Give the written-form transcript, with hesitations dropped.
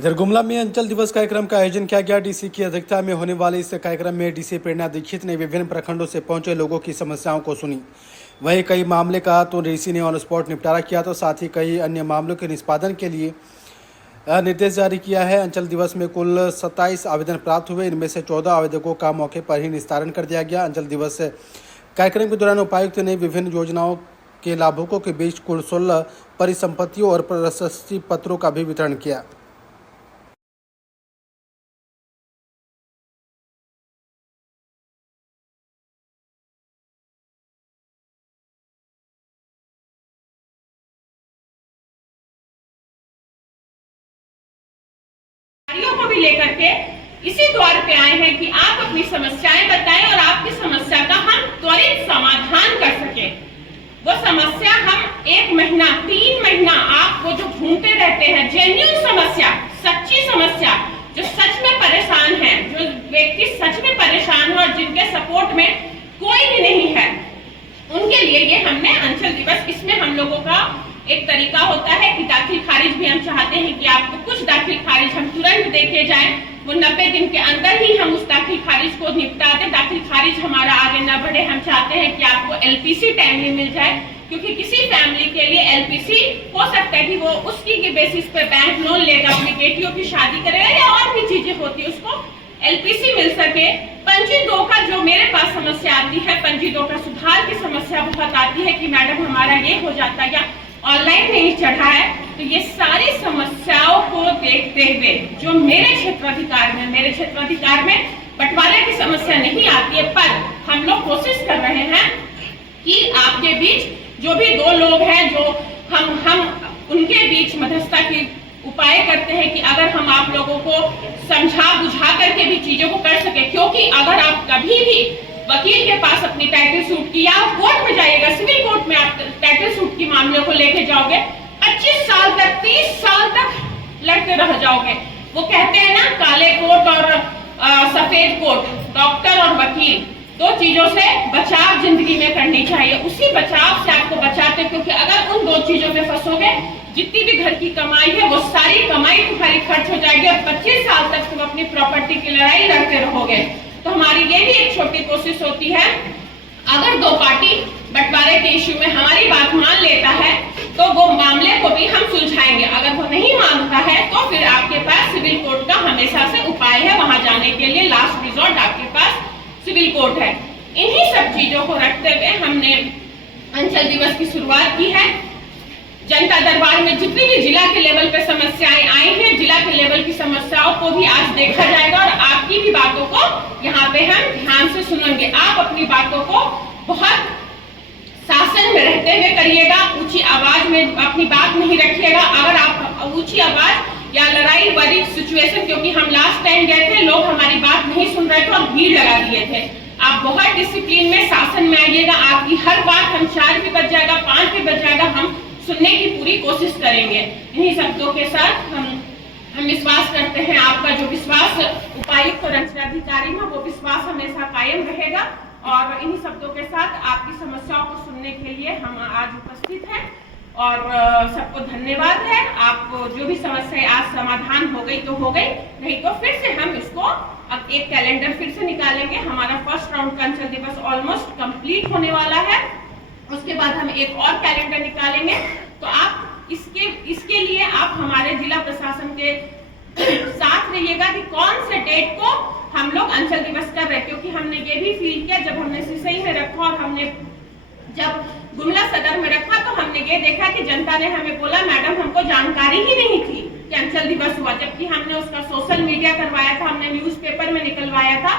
इधर गुमला में अंचल दिवस कार्यक्रम का आयोजन किया गया। डीसी की अध्यक्षता में होने वाले इस कार्यक्रम में डीसी प्रेरणा दीक्षित ने विभिन्न प्रखंडों से पहुंचे लोगों की समस्याओं को सुनी। वहीं कई मामले का तो डीसी ने ऑन स्पॉट निपटारा किया, तो साथ ही कई अन्य मामलों के निष्पादन के लिए निर्देश जारी किया है। अंचल दिवस में कुल 27 आवेदन प्राप्त हुए। इनमें से 14 आवेदकों का मौके पर ही निस्तारण कर दिया गया। अंचल दिवस कार्यक्रम के दौरान उपायुक्त ने विभिन्न योजनाओं के लाभुकों के बीच कुल 16 परिसंपत्तियों और प्रशस्ति पत्रों का भी वितरण किया। को भी लेकर के इसी द्वार पे आए हैं कि आप अपनी समस्याएं बताएं और आपकी समस्या का हम त्वरित समाधान कर सके। वो समस्या हम 1 महीना 3 महीना आपको जो ढूंढते रहते हैं, जेन्युइन समस्या, सच्ची समस्या, जो सच में परेशान है, जो व्यक्ति सच में परेशान है और जिनके सपोर्ट में कोई भी नहीं है, उनके लिए ये हमने अंचल दिवस, इसमें हम लोगों का एक तरीका होता है कि दाखिल खारिज भी हम चाहते हैं कि आपको कुछ दाखिल खारिज हम तुरंत देके जाएं। वो 90 दिन के अंदर ही हम उस दाखिल खारिज को निपटा दें। दाखिल खारिज हमारा आगे न बढ़े। हम चाहते हैं कि आपको एलपीसी टाइमली मिल जाए, क्योंकि किसी फैमिली के लिए एलपीसी हो सकता है कि वो उसकी के बेसिस पे बैंक लोन लेगा, अपनी बेटियों की शादी करेगा या और भी चीजें होती है, उसको एलपीसी मिल सके। पंजी 2 का जो मेरे पास समस्या आती है, पंजी 2 का सुधार की समस्या बहुत आती है कि मैडम हमारा ये हो जाता है या ऑनलाइन नहीं चढ़ा है। तो ये सारी समस्याओं को देखते हुए जो मेरे क्षेत्राधिकार में बंटवारे की समस्या नहीं आती है, पर हम लोग कोशिश कर रहे हैं कि आपके बीच जो भी 2 लोग हैं, जो हम उनके बीच मध्यस्थता की उपाय करते हैं कि अगर हम आप लोगों को समझा बुझा करके भी चीजों को कर सके। क्योंकि अगर आप कभी भी वकील के पास अपनी टाइटल सूट की या कोर्ट में जाइएगा, सिविल कोर्ट में आप टाइटल सूट की मामले को लेके जाओगे, 25 साल तक 30 साल तक लड़ते रह जाओगे। वो कहते हैं ना, काले कोट और सफेद कोट, डॉक्टर और वकील, 2 चीजों से बचाव जिंदगी में करनी चाहिए। उसी बचाव से आपको बचाते, क्योंकि अगर उन 2 चीजों में फंसोगे, जितनी भी घर की कमाई है वो सारी कमाई तुम्हारी खर्च हो जाएगी और 25 साल तक तुम अपनी प्रॉपर्टी की लड़ाई लड़ते रहोगे। तो हमारी ये भी एक छोटी कोशिश होती है, अगर 2 पार्टी बंटवारे के इश्यू में हमारी बात मान लेता है तो वो मामले को भी हम सुलझाएंगे। अगर वो नहीं मानता है तो फिर आपके पास सिविल कोर्ट का हमेशा से उपाय है, वहां जाने के लिए लास्ट रिजॉर्ट आपके पास सिविल कोर्ट है। इन्हीं सब चीजों को रखते हुए हमने अंचल दिवस की शुरुआत की है। जनता दरबार में जितनी भी जिला के लेवल पे समस्याएं आई हैं, जिला के लेवल की समस्याओं को भी आज देखा जाएगा और आपकी भी बातों को यहाँ पे हम ध्यान से सुनेंगे। आप अपनी बातों को बहुत शासन में रहते हुए करिएगा, ऊंची आवाज में अपनी बात नहीं रखिएगा। अगर आप ऊंची आवाज या लड़ाई वाली सिचुएशन, क्योंकि हम लास्ट टाइम गए थे, लोग हमारी बात नहीं सुन रहे थे और भीड़ लगा दिए थे। आप बहुत डिसिप्लिन में शासन में आइएगा। आपकी हर बात हम 4 भी बज जाएगा, 5 भी बज जाएगा, हम सुनने की पूरी कोशिश करेंगे। इन्हीं शब्दों के साथ हम विश्वास करते हैं, आपका जो विश्वास उपायुक्त और अंचलाधिकारी में, वो विश्वास हमेशा कायम रहेगा। और इन्हीं शब्दों के साथ आपकी समस्याओं को सुनने के लिए हम आज उपस्थित हैं और सबको धन्यवाद है। आप जो भी समस्या आज समाधान हो गई तो हो गई, नहीं तो फिर से हम इसको अब एक कैलेंडर फिर से निकालेंगे। हमारा फर्स्ट राउंड का अंचल दिवस ऑलमोस्ट कंप्लीट होने वाला है, उसके बाद हम एक और कैलेंडर निकालेंगे। तो आप इसके लिए आप हमारे जिला प्रशासन के साथ रहिएगा कि कौन से डेट को हम लोग अंचल दिवस कर रहे हैं। क्योंकि हमने ये भी फील किया, जब हमने सिसई में रखा और हमने जब गुमला सदर में रखा, तो हमने ये देखा कि जनता ने हमें बोला, मैडम हमको जानकारी ही नहीं थी कि अंचल दिवस हुआ, जबकि हमने उसका सोशल मीडिया करवाया था, हमने न्यूज़पेपर में निकलवाया था।